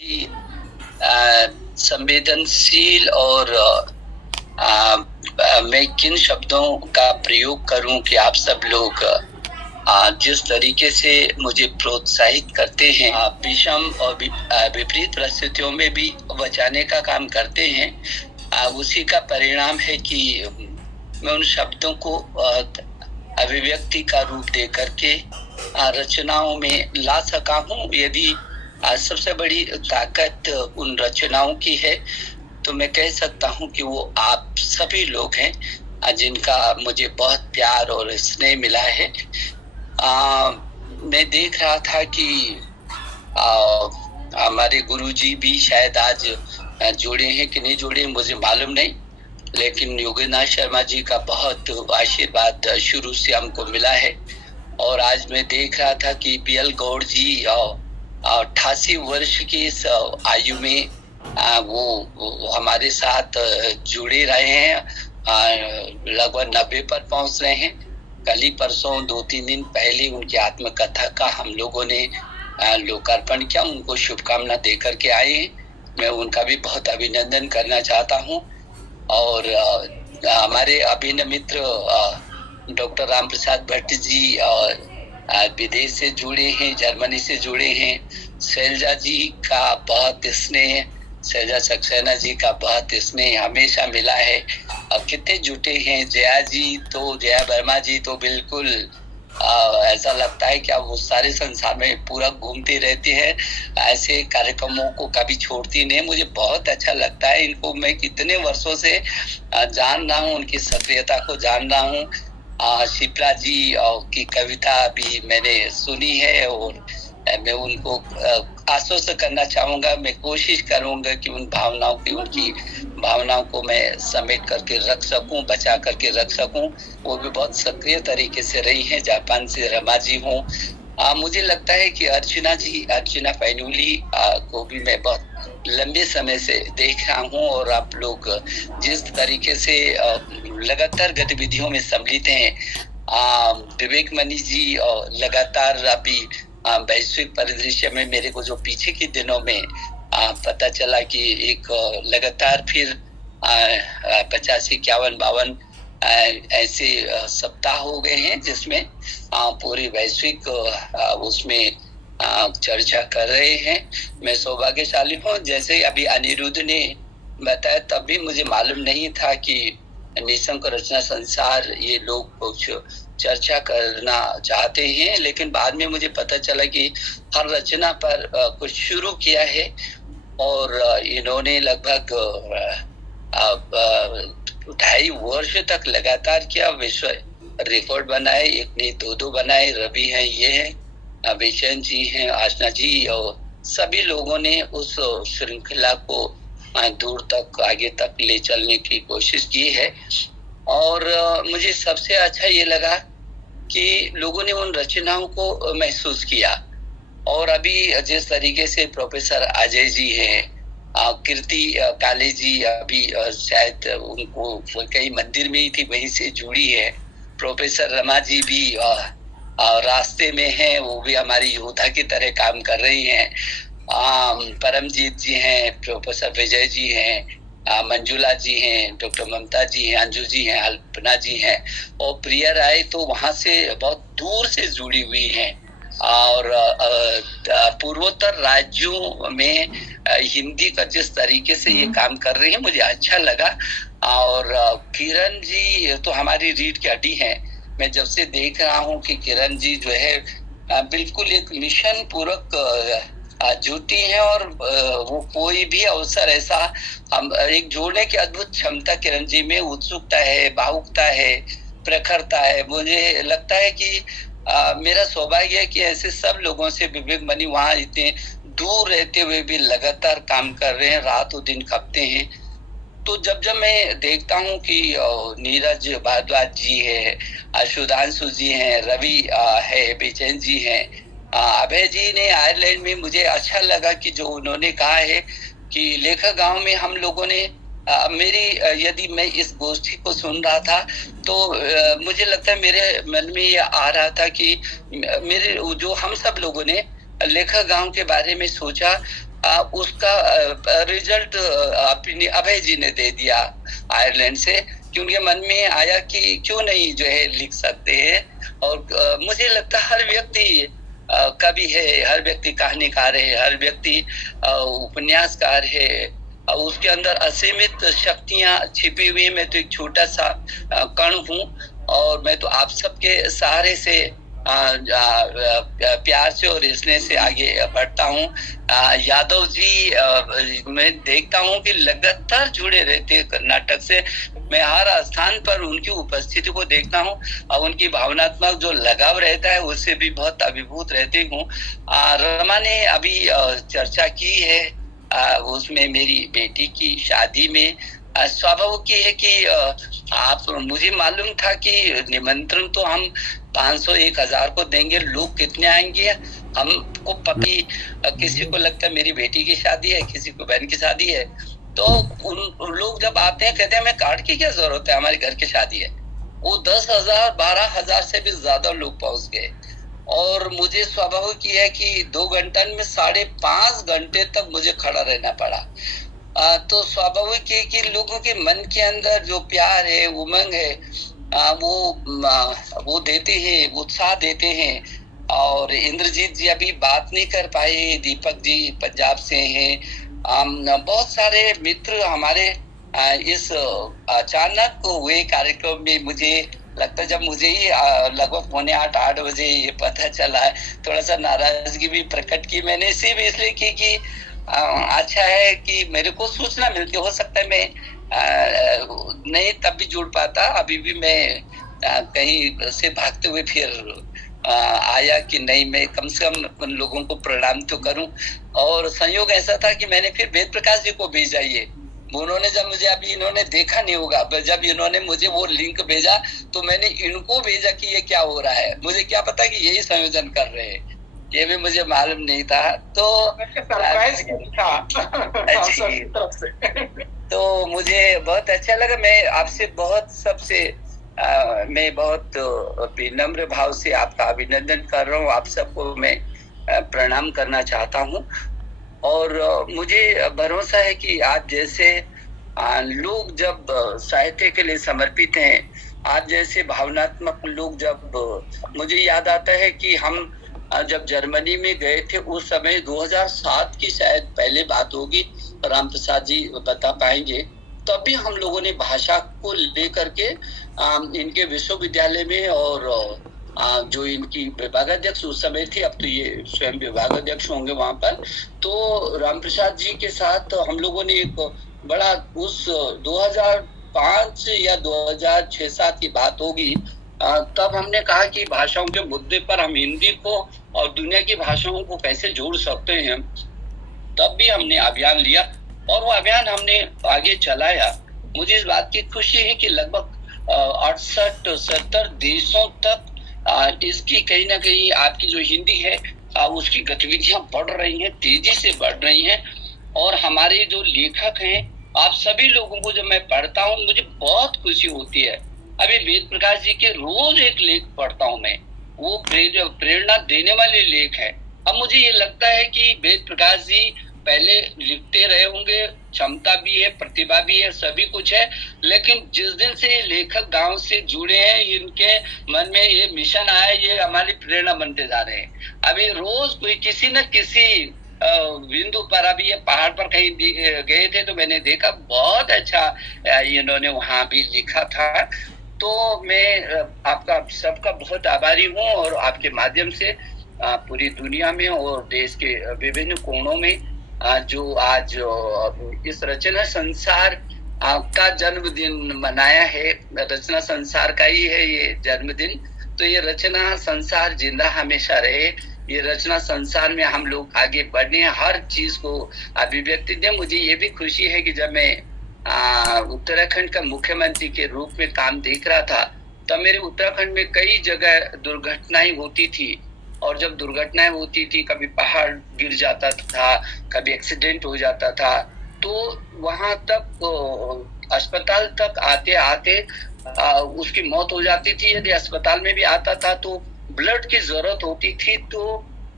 ही संवेदनशील और मैं किन शब्दों का प्रयोग करूं कि आप सब लोग जिस तरीके से मुझे प्रोत्साहित करते हैं, विषम और विपरीत परिस्थितियों में भी बचाने का काम करते हैं, उसी का परिणाम है कि मैं उन शब्दों को अभिव्यक्ति का रूप दे करके रचनाओं में ला सका हूं। यदि सबसे बड़ी ताकत उन रचनाओं की है तो मैं कह सकता हूं कि वो आप सभी लोग हैं, जिनका मुझे बहुत प्यार और स्नेह मिला है। मैं देख रहा था कि हमारे गुरुजी भी शायद आज जुड़े हैं कि नहीं जुड़े मुझे मालूम नहीं, लेकिन योगेंद्र शर्मा जी का बहुत आशीर्वाद शुरू से हमको मिला है। और आज मैं देख रहा था कि पीएल गौड़ जी 88 वर्ष की इस आयु में वो हमारे साथ जुड़े रहे हैं, लगभग 90 पर पहुंच रहे हैं। कल ही परसों 2-3 दिन पहले उनकी आत्मकथा का हम लोगों ने लोकार्पण किया, उनको शुभकामना दे करके आए हैं। मैं उनका भी बहुत अभिनंदन करना चाहता हूं। और हमारे अभिन्न मित्र डॉक्टर राम प्रसाद भट्ट जी और विदेश से जुड़े हैं, जर्मनी से जुड़े हैं। शैलजा जी का बहुत स्नेह, शैलजा सक्सेना जी का बहुत स्नेह हमेशा मिला है और कितने जुटे हैं। जया वर्मा जी तो बिल्कुल ऐसा लगता है कि अब वो सारे संसार में पूरा घूमते रहते हैं, ऐसे कार्यक्रमों को कभी छोड़ती नहीं। मुझे बहुत अच्छा लगता है, इनको मैं कितने वर्षों से जान रहा हूँ, उनकी सक्रियता को जान रहा हूँ। शिप्रा जी की कविता भी मैंने सुनी है और मैं उनको आश्वस्त करना चाहूंगा। मैं कोशिश करूंगा कि उनकी भावनाओं को मैं समेट करके रख सकूं, बचा करके रख सकूं। वो भी बहुत सक्रिय तरीके से रही हैं। जापान से रमा जी हूँ। मुझे लगता है कि अर्चना पैनुली को भी मैं बहुत लंबे समय से देख रहा हूँ और आप लोग जिस तरीके से लगातार गतिविधियों में सम्मिलित हैं। विवेक मनी जी लगातार अभी वैश्विक परिदृश्य में मेरे को जो पीछे के दिनों में पता चला कि एक लगातार फिर 50, 51, 52 ऐसे सप्ताह हो गए हैं जिसमें पूरी वैश्विक उसमें चर्चा कर रहे हैं। मैं सौभाग्यशाली हूँ। जैसे अभी अनिरुद्ध ने बताया तब भी मुझे मालूम नहीं था कि निशंक रचना संसार ये लोग कुछ चर्चा करना चाहते हैं, लेकिन बाद में मुझे पता चला कि हर रचना पर कुछ शुरू किया है और इन्होंने लगभग 2.5 वर्ष तक लगातार किया, विश्व रिकॉर्ड बनाए, एक नहीं 2 बनाए। रवि हैं, ये है बेचैन जी हैं, आशना जी और सभी लोगों ने उस श्रृंखला को दूर तक आगे तक ले चलने की कोशिश की है। और मुझे सबसे अच्छा ये लगा कि लोगों ने उन रचनाओं को महसूस किया। और अभी जिस तरीके से प्रोफेसर अजय जी हैं, कीर्ति काले जी अभी शायद उनको कई मंदिर में ही थी, वहीं से जुड़ी है। प्रोफेसर रमा जी भी रास्ते में हैं, वो भी हमारी योद्धा की तरह काम कर रही हैं। परमजीत जी हैं, प्रोफेसर विजय जी हैं, मंजुला जी हैं, डॉक्टर ममता जी हैं, अंजू जी हैं, अल्पना जी हैं और प्रिया राय तो वहां से बहुत दूर से जुड़ी हुई हैं। और पूर्वोत्तर राज्यों में हिंदी का जिस तरीके से ये काम कर रही है मुझे अच्छा लगा। और किरण जी तो हमारी रीढ़ की हड्डी है। मैं जब से देख रहा हूँ कि किरण जी जो है बिल्कुल एक मिशन पूर्वक जुटी है और वो कोई भी अवसर ऐसा हम एक जोड़ने की अद्भुत क्षमता किरण जी में, उत्सुकता है, भावुकता है, प्रखरता है। मुझे लगता है कि मेरा सौभाग्य है कि ऐसे सब लोगों से विवेक मनी वहां इतने दूर रहते हुए भी लगातार काम कर रहे हैं, रातों दिन खपते हैं। तो जब मैं देखता हूँ कि नीरज भारद्वाज जी है, सुधांशु जी हैं, रवि है, बेचैन जी हैं, अभय जी ने आयरलैंड में, मुझे अच्छा लगा कि जो उन्होंने कहा है कि लेखक गांव में हम लोगों ने यदि मैं इस गोष्ठी को सुन रहा था तो मुझे लगता है मेरे मन में ये आ रहा था कि मेरे जो हम सब लोगों ने लेखक गांव के बारे में सोचा उसका रिजल्ट अपनी अभय जी ने दे दिया आयरलैंड से, क्योंकि मन में आया कि क्यों नहीं जो है लिख सकते हैं। और मुझे लगता है हर व्यक्ति कवि है, हर व्यक्ति कहानीकार है, हर व्यक्ति उपन्यासकार है, उसके अंदर असीमित शक्तियां छिपी हुई है। मैं तो एक छोटा सा कण हूँ, और मैं तो आप सबके सहारे से प्यार से और स्नेह से आगे बढ़ता हूँ। यादव जी मैं देखता हूँ कि लगातार जुड़े रहते कर्नाटक से। मैं हर स्थान पर उनकी उपस्थिति को देखता हूँ और उनकी भावनात्मक जो लगाव रहता है उससे भी बहुत अभिभूत रहती हूँ। रमा ने अभी चर्चा की है उसमें मेरी बेटी की शादी में स्वाभाविक है कि आप, मुझे मालूम था कि निमंत्रण तो हम 500-1000 को देंगे, लोग कितने आएंगे हमको पति, किसी को लगता है मेरी बेटी की शादी है, किसी को बहन की शादी है, तो उन लोग जब आते हैं कहते हैं हमें कार्ड की क्या जरूरत है, हमारे घर की शादी है। वो 10,000-12,000 से भी ज्यादा लोग पहुंच गए। और मुझे स्वाभाविक है कि 2 घंटे में 5.5 घंटे तक मुझे खड़ा रहना पड़ा। तो स्वाभाविक है कि लोगों के मन के अंदर जो प्यार है, उमंग है, वो देते हैं, उत्साह देते हैं। और इंद्रजीत जी अभी बात नहीं कर पाए, दीपक जी पंजाब से हैं, बहुत सारे मित्र हमारे इस अचानक हुए कार्यक्रम में मुझे लगता है, जब मुझे ही लगभग 7:45-8 बजे ये पता चला है, थोड़ा सा नाराजगी भी प्रकट की मैंने, सिर्फ इसलिए की कि अच्छा है कि मेरे को सूचना मिलती, हो सकता है मैं नहीं तब भी जुड़ पाता। अभी भी मैं कहीं से भागते हुए फिर आया कि नहीं, मैं कम से कम उन लोगों को प्रणाम तो करूं। और संयोग ऐसा था कि मैंने फिर वेद प्रकाश जी को भेजा ये, उन्होंने जब मुझे, अभी इन्होंने देखा नहीं होगा, जब इन्होंने मुझे वो लिंक भेजा तो मैंने इनको भेजा कि ये क्या हो रहा है, मुझे क्या पता कि यही संयोजन कर रहे हैं, ये भी मुझे मालूम नहीं था। तो सरप्राइज था तरफ से। तो मुझे बहुत अच्छा लगा। मैं आपसे बहुत सबसे मैं बहुत विनम्र भाव से आपका अभिनंदन कर रहा हूँ, आप सबको मैं प्रणाम करना चाहता हूँ। और मुझे भरोसा है कि आज जैसे लोग जब साहित्य के लिए समर्पित हैं, आज जैसे भावनात्मक लोग, जब मुझे याद आता है कि हम जब जर्मनी में गए थे उस समय 2007 की शायद पहले बात होगी, राम प्रसाद जी बता पाएंगे, तभी हम लोगों ने भाषा को लेकर के इनके विश्वविद्यालय में, और जो इनकी विभागाध्यक्ष उस समय थी, अब तो ये स्वयं विभागाध्यक्ष होंगे वहां पर, तो राम प्रसाद जी के साथ हम लोगों ने एक बड़ा, उस 2005 या 2006-07 की बात होगी, तब हमने कहा कि भाषाओं के मुद्दे पर हम हिंदी को और दुनिया की भाषाओं को कैसे जोड़ सकते हैं। तब भी हमने अभियान लिया और वो अभियान हमने आगे चलाया। मुझे इस बात की खुशी है कि लगभग 68-70 देशों तक इसकी कहीं ना कहीं आपकी जो हिंदी है उसकी गतिविधियां बढ़ रही हैं, तेजी से बढ़ रही हैं। और हमारे जो लेखक हैं, आप सभी लोगों को जब मैं पढ़ता हूँ मुझे बहुत खुशी होती है। अभी वेद प्रकाश जी के रोज एक लेख पढ़ता हूँ मैं, वो प्रेरणा देने वाले लेख है। अब मुझे ये लगता है कि वेद प्रकाश जी पहले लिखते रहे होंगे, क्षमता भी है, प्रतिभा भी है, सभी कुछ है, लेकिन जिस दिन से ये लेखक गांव से जुड़े हैं, इनके मन में ये मिशन आया, ये हमारी प्रेरणा बनते जा रहे हैं। अभी रोज कोई किसी न किसी बिंदु पर, अभी ये पहाड़ पर कहीं गए थे तो मैंने देखा बहुत अच्छा इन्होंने वहां भी लिखा था। तो मैं आपका सबका बहुत आभारी हूँ, और आपके माध्यम से पूरी दुनिया में और देश के विभिन्न कोणों में जो आज इस रचना संसार का जन्मदिन मनाया है, रचना संसार का ही है ये जन्मदिन, तो ये रचना संसार जिंदा हमेशा रहे, ये रचना संसार में हम लोग आगे बढ़ने, हर चीज को अभिव्यक्ति दें। मुझे ये भी खुशी है कि जब मैं उत्तराखंड का मुख्यमंत्री के रूप में काम देख रहा था, तब मेरे उत्तराखंड में कई जगह दुर्घटनाएं होती थी, और जब दुर्घटनाएं होती थी, कभी पहाड़ गिर जाता था, कभी एक्सीडेंट हो जाता था, तो वहां तक अस्पताल तक आते आते उसकी मौत हो जाती थी। यदि अस्पताल में भी आता था तो ब्लड की जरूरत होती थी, तो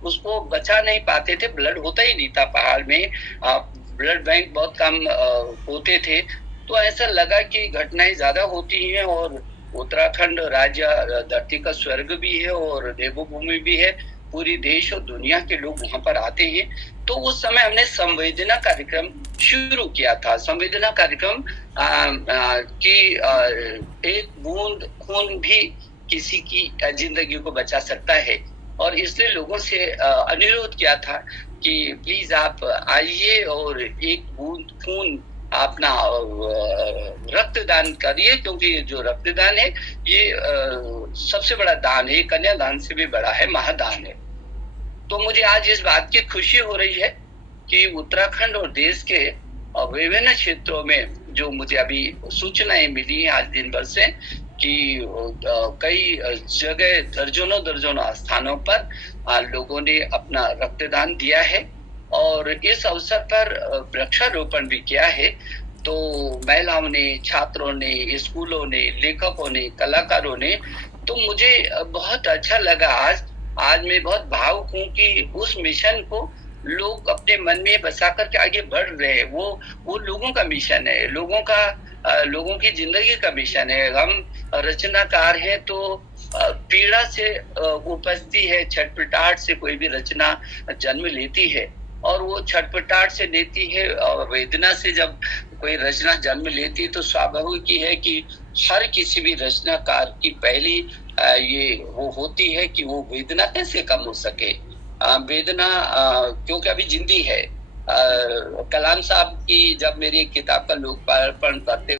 उसको बचा नहीं पाते थे, ब्लड होता ही नहीं था पहाड़ में, ब्लड बैंक बहुत कम होते थे। तो ऐसा लगा कि घटनाएं ज्यादा होती हैं और उत्तराखंड राज्य धरती का स्वर्ग भी है और देवभूमि भी है, पूरी देश और दुनिया के लोग वहां पर आते हैं। तो उस समय हमने संवेदना कार्यक्रम शुरू किया था। संवेदना कार्यक्रम कि एक बूंद खून भी किसी की जिंदगी को बचा सकता है, और इसलिए लोगों से अनुरोध किया था कि प्लीज आप आइए और एक बूंद खून अपना रक्तदान करिए, क्योंकि जो रक्तदान है ये सबसे बड़ा दान है, कन्यादान से भी बड़ा है, महादान है। तो मुझे आज इस बात की खुशी हो रही है कि उत्तराखंड और देश के विभिन्न क्षेत्रों में जो मुझे अभी सूचनाएं मिली हैं आज दिन भर से कि कई जगह दर्जनों स्थानों पर लोगों ने अपना रक्तदान दिया है और इस अवसर पर वृक्षारोपण भी किया है। तो महिलाओं ने, छात्रों ने, स्कूलों ने, लेखकों ने, कलाकारों ने, तो मुझे बहुत अच्छा लगा। आज मैं बहुत भावुक हूँ कि उस मिशन को लोग अपने मन में बसा करके आगे बढ़ रहे हैं। वो लोगों का मिशन है, लोगों की जिंदगी का मिशन है। हम रचनाकार हैं तो पीड़ा से उपजती है, छटपटाहट से कोई भी रचना जन्म लेती है, और वो छटपटाहट से लेती है और वेदना से जब कोई रचना जन्म लेती है तो स्वाभाविक ही है कि हर किसी भी रचनाकार की पहली ये वो होती है कि वो वेदना कैसे कम हो सके। वेदना क्योंकि अभी जिंदी है। कलाम साहब की जब मेरी किताब का लोकार्पण करते